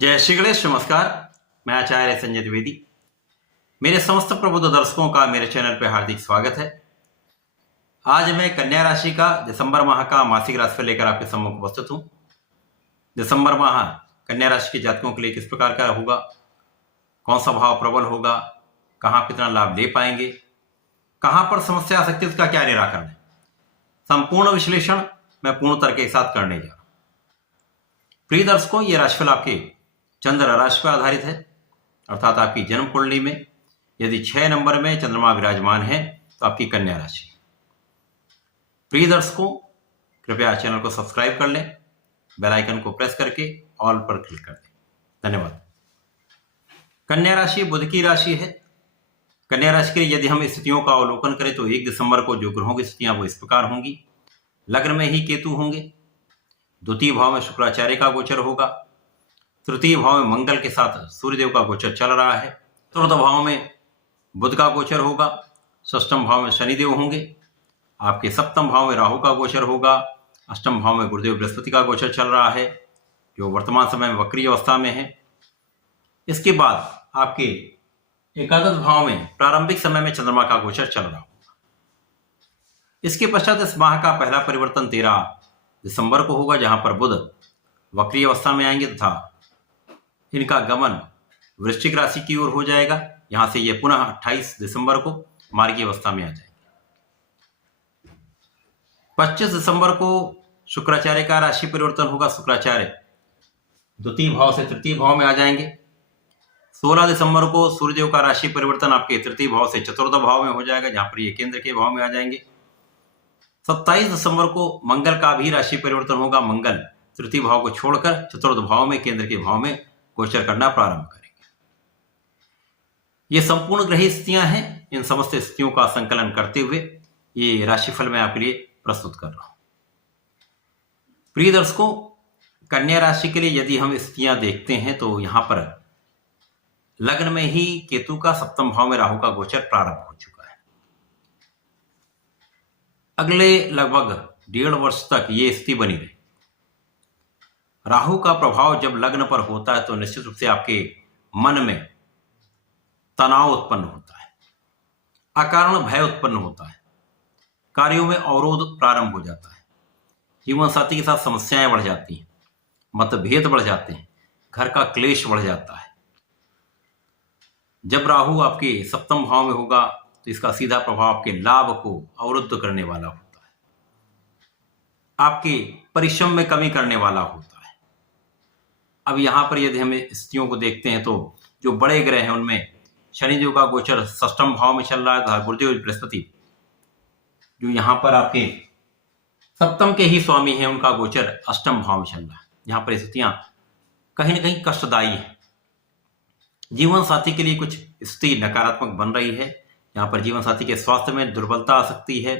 जय श्री गणेश। नमस्कार, मैं आचार्य संजय द्विवेदी। मेरे समस्त प्रबुद्ध दर्शकों का मेरे चैनल पर हार्दिक स्वागत है। आज मैं कन्या राशि का दिसंबर माह का मासिक राशिफल लेकर आपके सम्मुख उपस्थित हूँ। दिसंबर माह कन्या राशि के जातकों के लिए किस प्रकार का होगा, कौन सा भाव प्रबल होगा, कहाँ कितना लाभ ले पाएंगे, कहाँ पर समस्या आ सकती है, उसका क्या निराकरण है, संपूर्ण विश्लेषण मैं पूर्ण तर्क के साथ करने जा रहा हूँ। प्रिय दर्शकों, ये राशिफल आपके चंद्र राशि पर आधारित है, अर्थात आपकी जन्म कुंडली में यदि 6 नंबर में चंद्रमा विराजमान है तो आपकी कन्या राशि। प्रिय दर्शकों, कृपया चैनल को सब्सक्राइब कर लें, बेल आइकन को प्रेस करके ऑल पर क्लिक कर दें। धन्यवाद। कन्या राशि बुध की राशि है। कन्या राशि के लिए यदि हम स्थितियों का अवलोकन करें तो 1 दिसंबर को जो ग्रहों की स्थितियां वो इस प्रकार होंगी। लग्न में ही केतु होंगे, द्वितीय भाव में शुक्राचार्य का गोचर होगा, तृतीय भाव में मंगल के साथ सूर्यदेव का गोचर चल रहा है, चतुर्थ भाव में बुध का गोचर होगा, षष्ठम भाव में शनिदेव होंगे, आपके सप्तम भाव में राहु का गोचर होगा, अष्टम भाव में गुरुदेव बृहस्पति का गोचर चल रहा है जो वर्तमान समय में वक्री अवस्था में है। इसके बाद आपके एकादश भाव में प्रारंभिक समय में चंद्रमा का गोचर चल रहा होगा। इसके पश्चात इस माह का पहला परिवर्तन 13 दिसंबर को होगा, जहां पर बुध वक्री अवस्था में आएंगे तथा इनका गमन वृश्चिक राशि की ओर हो जाएगा। यहां से ये पुनः 28 दिसंबर को मार्गी अवस्था में आ जाएंगे। 25 दिसंबर को शुक्राचार्य का राशि परिवर्तन होगा। शुक्राचार्य द्वितीय भाव से तृतीय भाव में आ जाएंगे। 16 दिसंबर को सूर्यदेव का राशि परिवर्तन आपके तृतीय भाव से चतुर्थ भाव में हो जाएगा, जहां पर ये केंद्र के भाव में आ जाएंगे। 27 दिसंबर को मंगल का भी राशि परिवर्तन होगा। मंगल तृतीय भाव को छोड़कर चतुर्थ भाव में केंद्र के भाव में गोचर करना प्रारंभ करेंगे। ये संपूर्ण ग्रह स्थितियां हैं। इन समस्त स्थितियों का संकलन करते हुए ये राशिफल मैं आपके लिए प्रस्तुत कर रहा हूं। प्रिय दर्शकों, कन्या राशि के लिए यदि हम स्थितियां देखते हैं तो यहां पर लग्न में ही केतु का सप्तम भाव में राहु का गोचर प्रारंभ हो चुका है। अगले लगभग 1.5 वर्ष तक ये स्थिति बनी रही। राहु का प्रभाव जब लग्न पर होता है तो निश्चित रूप से आपके मन में तनाव उत्पन्न होता है, अकारण भय उत्पन्न होता है, कार्यों में अवरोध प्रारंभ हो जाता है, जीवन साथी के साथ समस्याएं बढ़ जाती हैं, मतभेद बढ़ जाते हैं, घर का क्लेश बढ़ जाता है। जब राहु आपके सप्तम भाव में होगा तो इसका सीधा प्रभाव आपके लाभ को अवरुद्ध करने वाला होता है, आपके परिश्रम में कमी करने वाला होता है। अब यहां पर यदि हम स्थितियों को देखते हैं तो जो बड़े ग्रह हैं उनमें शनिदेव का गोचर षष्ठम भाव में चल रहा है तथा गुरुदेव बृहस्पति जो यहां पर आपके सप्तम के ही स्वामी हैं उनका गोचर अष्टम भाव में चल रहा है। यहां पर स्थितियां कहीं ना कहीं कष्टदायी है। जीवन साथी के लिए कुछ स्थिति नकारात्मक बन रही है। यहाँ पर जीवन साथी के स्वास्थ्य में दुर्बलता आ सकती है,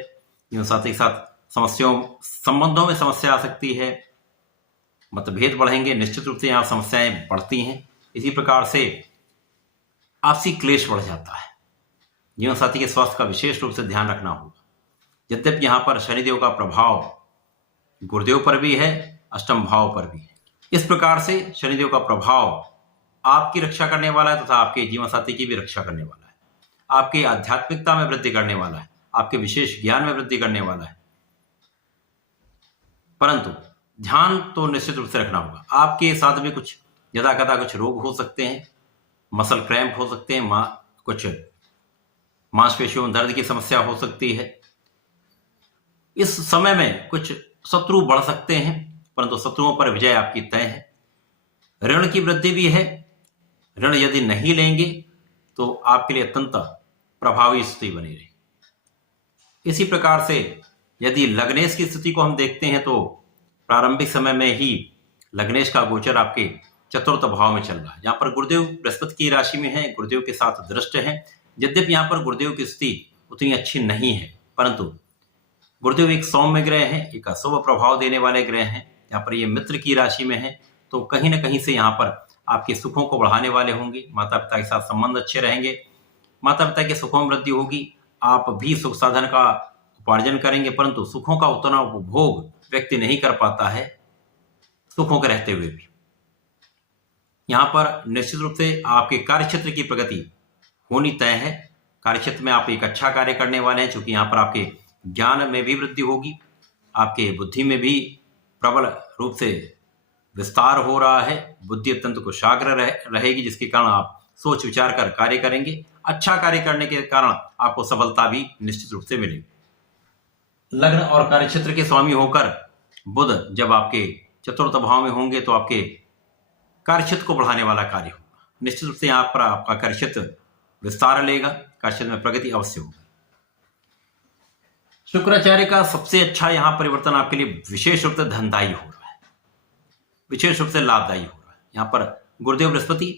जीवन साथी के साथ संबंधों में समस्या आ सकती है, मतभेद बढ़ेंगे। निश्चित रूप से यहाँ समस्याएं बढ़ती हैं। इसी प्रकार से आपसी क्लेश बढ़ जाता है। जीवन साथी के स्वास्थ्य का विशेष रूप से ध्यान रखना होगा। यद्यपि यहाँ पर शनिदेव का प्रभाव गुरुदेव पर भी है, अष्टम भाव पर भी है। इस प्रकार से शनिदेव का प्रभाव आपकी रक्षा करने वाला है तथा आपके जीवन साथी की भी रक्षा करने वाला है, आपके आध्यात्मिकता में वृद्धि करने वाला है, आपके विशेष ज्ञान में वृद्धि करने वाला है। परंतु ध्यान तो निश्चित रूप से रखना होगा। आपके साथ में कुछ यदा कदा कुछ रोग हो सकते हैं, मसल क्रैम्प हो सकते हैं, कुछ मांसपेशियों में दर्द की समस्या हो सकती है। इस समय में कुछ शत्रु बढ़ सकते हैं, परंतु शत्रुओं पर विजय आपकी तय है। ऋण की वृद्धि भी है। ऋण यदि नहीं लेंगे तो आपके लिए अत्यंत प्रभावी स्थिति बनी रही। इसी प्रकार से यदि लग्नेश की स्थिति को हम देखते हैं तो प्रारंभिक समय में ही लग्नेश का गोचर आपके चतुर्थ भाव में चल रहा है, जहां पर गुरुदेव बृहस्पति की राशि में है, गुरुदेव के साथ दृष्ट है। यद्यपि यहाँ पर गुरुदेव की स्थिति उतनी अच्छी नहीं है, परंतु गुरुदेव एक सौम्य ग्रह है, एक अशुभ प्रभाव देने वाले ग्रह हैं। यहाँ पर ये मित्र की राशि में है तो कहीं ना कहीं से यहाँ पर आपके सुखों को बढ़ाने वाले होंगे। माता पिता के साथ संबंध अच्छे रहेंगे, माता पिता के सुखों में वृद्धि होगी, आप भी सुख साधन का उपार्जन करेंगे, परंतु सुखों का उतना उपभोग व्यक्ति नहीं कर पाता है सुखों के रहते हुए भी। यहाँ पर निश्चित रूप से आपके कार्यक्षेत्र की प्रगति होनी तय है। कार्यक्षेत्र में आप एक अच्छा कार्य करने वाले हैं, क्योंकि यहाँ पर आपके ज्ञान में भी वृद्धि होगी, आपके बुद्धि में भी प्रबल रूप से विस्तार हो रहा है, बुद्धि अत्यंत कुशाग्र रहेगी, जिसके कारण आप सोच विचार कर कार्य करेंगे। अच्छा कार्य करने के कारण आपको सफलता भी निश्चित रूप से मिलेगी। लग्न और कार्यक्षेत्र के स्वामी होकर बुध जब आपके चतुर्थ भाव में होंगे तो आपके कार्यक्षेत्र को बढ़ाने वाला कार्य होगा। निश्चित रूप से यहाँ पर आपका कार्यक्षेत्र विस्तार लेगा, कार्यक्षेत्र में प्रगति अवश्य होगी। शुक्राचार्य का सबसे अच्छा यहाँ परिवर्तन आपके लिए विशेष रूप से धनदायी हो रहा है, विशेष रूप से लाभदायी हो रहा है। यहाँ पर गुरुदेव बृहस्पति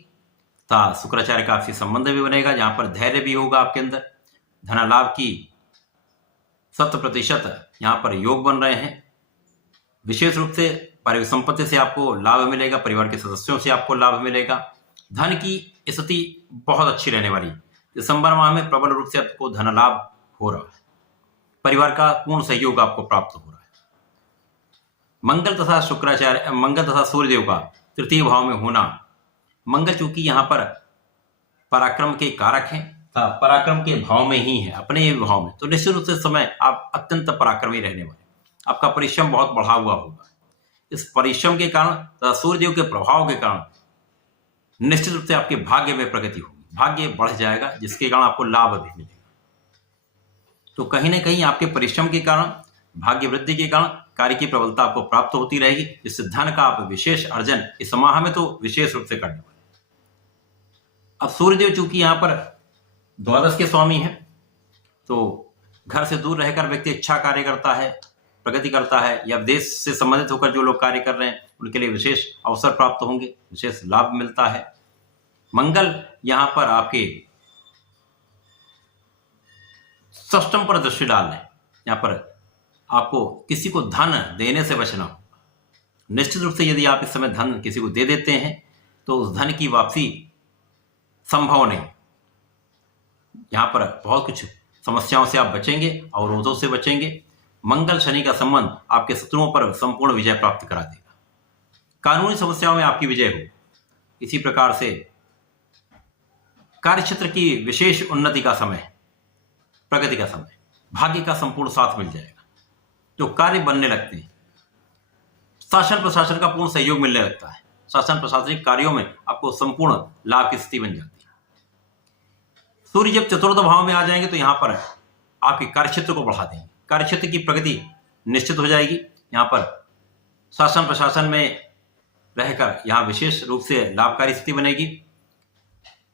तथा शुक्राचार्य का आपसी संबंध भी बनेगा, जहां पर धैर्य भी होगा आपके अंदर। धन लाभ की 100% यहाँ पर योग बन रहे हैं। विशेष रूप से परिवार संपत्ति से आपको लाभ मिलेगा, परिवार के सदस्यों से आपको लाभ मिलेगा। धन की स्थिति बहुत अच्छी रहने वाली। दिसंबर माह में प्रबल रूप से आपको धन लाभ हो रहा है, परिवार का पूर्ण सहयोग आपको प्राप्त हो रहा है। मंगल तथा सूर्यदेव का तृतीय भाव में होना, मंगल चूंकि यहाँ पर पराक्रम के कारक हैं, पराक्रम के भाव में ही है, अपने ही भाव में, तो निश्चित रूप से समय आप अत्यंत पराक्रमी रहने वाले। आपका परिश्रम बहुत बढ़ा हुआ होगा। इस परिश्रम के कारण तथा सूर्यदेव के प्रभाव के कारण निश्चित रूप से आपके भाग्य में प्रगति होगी, भाग्य बढ़ जाएगा, जिसके कारण आपको लाभ भी मिलेगा। तो कहीं ना कहीं आपके परिश्रम के कारण, भाग्य वृद्धि के कारण कार्य की प्रबलता आपको प्राप्त होती रहेगी, जिससे धन का आप विशेष अर्जन इस माह में तो विशेष रूप से करने वाले। अब सूर्यदेव चूंकि यहाँ पर द्वादश के स्वामी हैं, तो घर से दूर रहकर व्यक्ति अच्छा कार्य करता है, प्रगति करता है, या देश से संबंधित होकर जो लोग कार्य कर रहे हैं उनके लिए विशेष अवसर प्राप्त होंगे, विशेष लाभ मिलता है। मंगल यहाँ पर आपके षष्टम पर दृष्टि डाल रहे हैं। यहाँ पर आपको किसी को धन देने से बचना होगा। निश्चित रूप से यदि आप इस समय धन किसी को दे देते हैं तो उस धन की वापसी संभव नहीं। यहाँ पर बहुत कुछ समस्याओं से आप बचेंगे, अवरोधों से बचेंगे। मंगल शनि का संबंध आपके शत्रुओं पर संपूर्ण विजय प्राप्त करा देगा। कानूनी समस्याओं में आपकी विजय हो। इसी प्रकार से कार्यक्षेत्र की विशेष उन्नति का समय, प्रगति का समय, भाग्य का संपूर्ण साथ मिल जाएगा। जो कार्य बनने लगते हैं, शासन प्रशासन का पूर्ण सहयोग मिलने लगता है। शासन प्रशासनिक कार्यों में आपको संपूर्ण लाभ की स्थिति बन जाती है। सूर्य जब चतुर्थ भाव में आ जाएंगे तो यहाँ पर आपके कार्यक्षेत्र को बढ़ा देंगे, कार्यक्षेत्र की प्रगति निश्चित हो जाएगी। यहाँ पर शासन प्रशासन में रहकर यहाँ विशेष रूप से लाभकारी स्थिति बनेगी।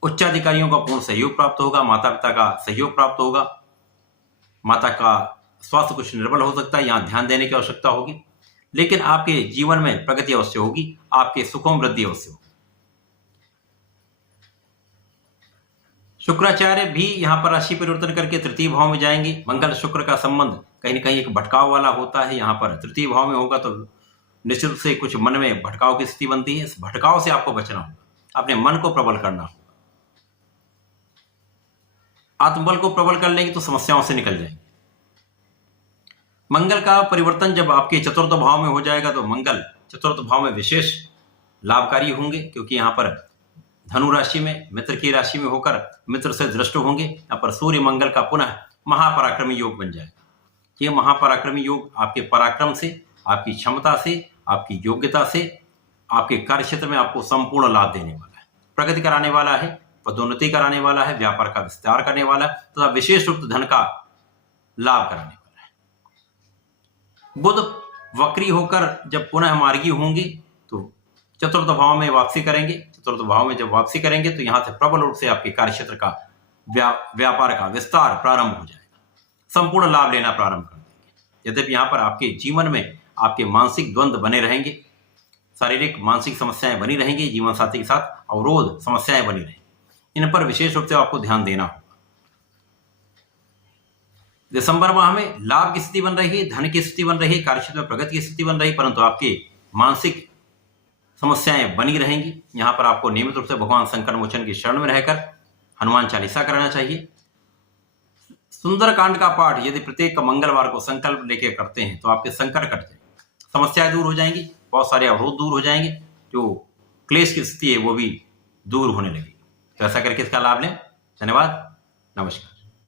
उच्चाधिकारियों का पूर्ण सहयोग प्राप्त होगा, माता पिता का सहयोग प्राप्त होगा। माता का स्वास्थ्य कुछ निर्बल हो सकता है, यहाँ ध्यान देने की आवश्यकता होगी, लेकिन आपके जीवन में प्रगति अवश्य होगी, आपके सुखों में वृद्धि अवश्य होगी। शुक्राचार्य भी यहाँ पर राशि परिवर्तन करके तृतीय भाव में जाएंगे। मंगल शुक्र का संबंध कहीं ना कहीं एक भटकाव वाला होता है। यहाँ पर तृतीय भाव में होगा तो निश्चित रूप से कुछ मन में भटकाव की स्थिति बनती है। इस भटकाव से आपको बचना होगा, अपने मन को प्रबल करना होगा। आत्मबल को प्रबल कर लेंगे तो समस्याओं से निकल जाएंगे। मंगल का परिवर्तन जब आपके चतुर्थ भाव में हो जाएगा तो मंगल चतुर्थ भाव में विशेष लाभकारी होंगे, क्योंकि यहाँ पर धनु राशि में, मित्र की राशि में होकर मित्र से दृष्ट होंगे। यहाँ पर सूर्य मंगल का पुनः महापराक्रमी योग बन जाएगा। ये महापराक्रमी योग आपके पराक्रम से, आपकी क्षमता से, आपकी योग्यता से, आपके कार्य क्षेत्र में आपको संपूर्ण लाभ देने वाला है, प्रगति कराने वाला है, पदोन्नति कराने वाला है, व्यापार का विस्तार करने वाला है, तथा विशेष रूप से धन का लाभ कराने वाला है। बुध वक्री होकर जब पुनः मार्गी होंगे तो चतुर्थ भाव में वापसी करेंगे। चतुर्थ भाव में जब वापसी करेंगे तो यहाँ से प्रबल रूप से आपके कार्यक्षेत्र का व्यापार का विस्तार प्रारंभ हो जाएगा, संपूर्ण लाभ लेना प्रारंभ कर देंगे। यद्यपि यहाँ पर आपके जीवन में आपके मानसिक द्वंद्व बने रहेंगे, शारीरिक मानसिक समस्याएं बनी रहेंगी, जीवन साथी के साथ अवरोध समस्याएं बनी रहेंगी। इन पर विशेष रूप से आपको ध्यान देना होगा। दिसंबर माह में लाभ की स्थिति बन रही है, धन की स्थिति बन रही है, कार्यक्षेत्र में प्रगति की स्थिति बन रही है, परंतु आपकी मानसिक समस्याएं बनी रहेंगी। यहाँ पर आपको नियमित रूप से भगवान संकट मोचन की शरण में रहकर हनुमान चालीसा करना चाहिए। सुंदरकांड का पाठ यदि प्रत्येक मंगलवार को संकल्प लेके करते हैं तो आपके संकट कट जाएंगे, समस्याएं दूर हो जाएंगी, बहुत सारे अवरोध दूर हो जाएंगे। जो क्लेश की स्थिति है वो भी दूर होने लगी। तो ऐसा करके इसका लाभ लें। धन्यवाद, नमस्कार।